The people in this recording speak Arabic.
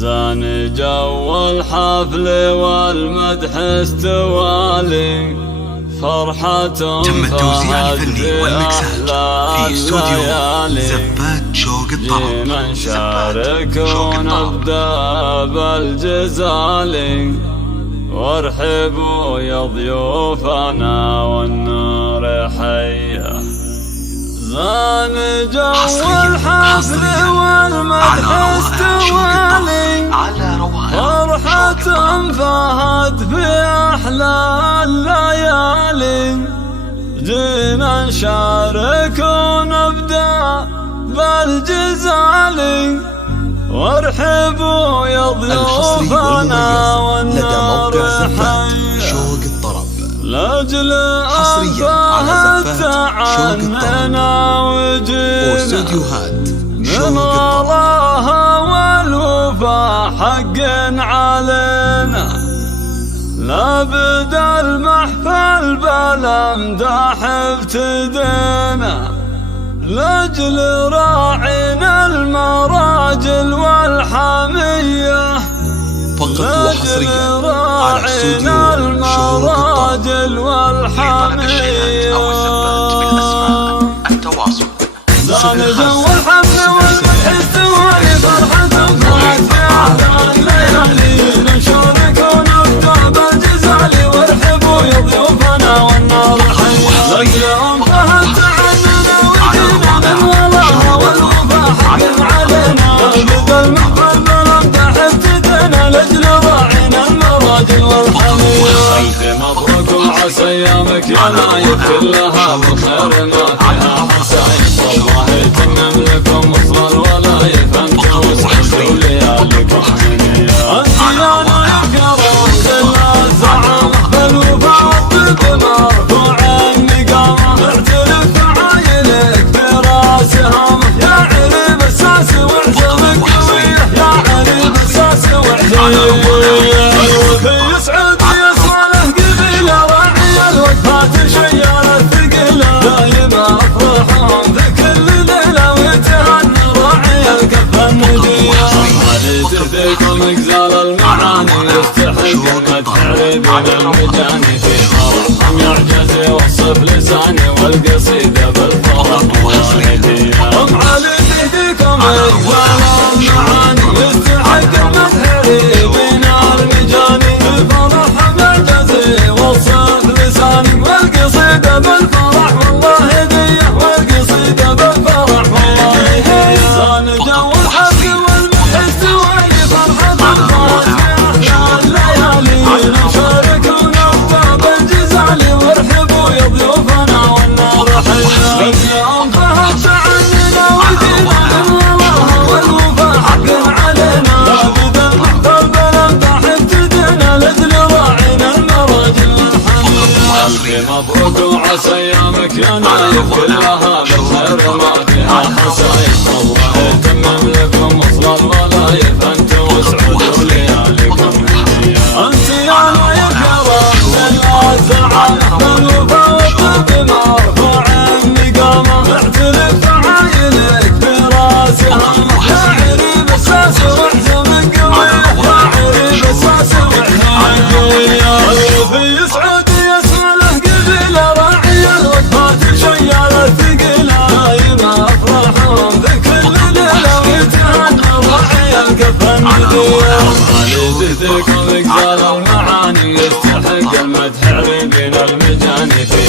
زان جو الحفل والمدح استوالي، فرحة تم التوزيع الفني والمكساج في استوديو زبات شوق الطرب. جينا نشارك ونبدأ بالجزالي، وارحبوا يا ضيوفنا والنور حيه. زان جو الحفل والمدح استوالي، فرحة فهد في أحلى الليالي. جينا نشارك ونبدأ بالجزالي، وارحبوا يا ضيوفنا والنار حيه. شوق الطرب لاجل حصريا على زفات شوق الطرب واستوديوهات شوق من الطرب. وراها والوفا حق علينا، لابد المحفل بالامداح ابتدينا، لاجل راعينا المراجل والحميه. فقط وحصريا على استوديو شوق المراجل والحميه. التواصل زان جو الحفل والمدح استوالي، فرحة فهد في أحلى الليالي. نشارك ونبدأ بالجزالي، وارحبوا يا ضيوفنا والنار حيه. لجلهم فهد تعننا وجينا من وراها والوفا حق علينا، بدا المحفل بالامداح ابتدينا، لاجل راعينا المراجل والحميه. مبروك وعسى ايامك يا نايف كلها بالخير ما فيها حسايف، والله يتمم لكم وصل الولايف، انت وسعدوا لياليكم هنيه. انت يا نايف يا رمز الزعامه، بالوفا والطب مرفوع النقامه، اعترف بعايلك براس هامه. يا عريب الساس وعزمك قويه، يا عريب الساس وعزمك قويه. الوفي يسعد يصاله قبيله، راعي الوقفات شياله ثقيله، دايما افراحهم في كل ليله، ويتهنى راعي الكفه النديه. علي تهديكم اجزال المعاني، يستحق المدح عريبين المجاني، في فرحهم يعجز يوصف لساني، والقصيده بالفرح والهديه. ام علي تهديكم اجزال المعاني، يستحق المدح عريبين المجاني، في فرحهم يعجز يوصف لساني، والقصيده بالفرح والله هديه، والقصيده بالفرح والله هديه. زان جو الحفل والمدح استوالي، فرحة فهد في أحلى الليالي. نشارك ونبدأ بالجزالي، وارحبوا يا ضيوفنا والنار حيه. لجلهم فهد تعننا وجينا من وراها والوفا حق علينا، لابد المحفل بالامداح ابتدينا، لاجل راعينا المراجل والحميه. الف مبروك وعسى ايامك يا نايف كلها بالخير ما فيها حسايف، الله يتمم لكم وصل الولايف، انت وسعدوا لياليكم هنيه. انت يا نايف يا رمز الزعامه، بالوفا والطب مرفوع النقامه، اعترف بعايلك براس هامه. يا عريب الساس وعزمك قويه، يا عريب الساس وعزمك قويه. الوفي يسعد يسمله قبيله، راعي الوقفات شياله ثقيله، دايما افراحهم في كل ليله، ويتهنى راعي الكفه النديه. علي تهديكم اجزال المعاني، يستحق المدح عريبين المجاني، في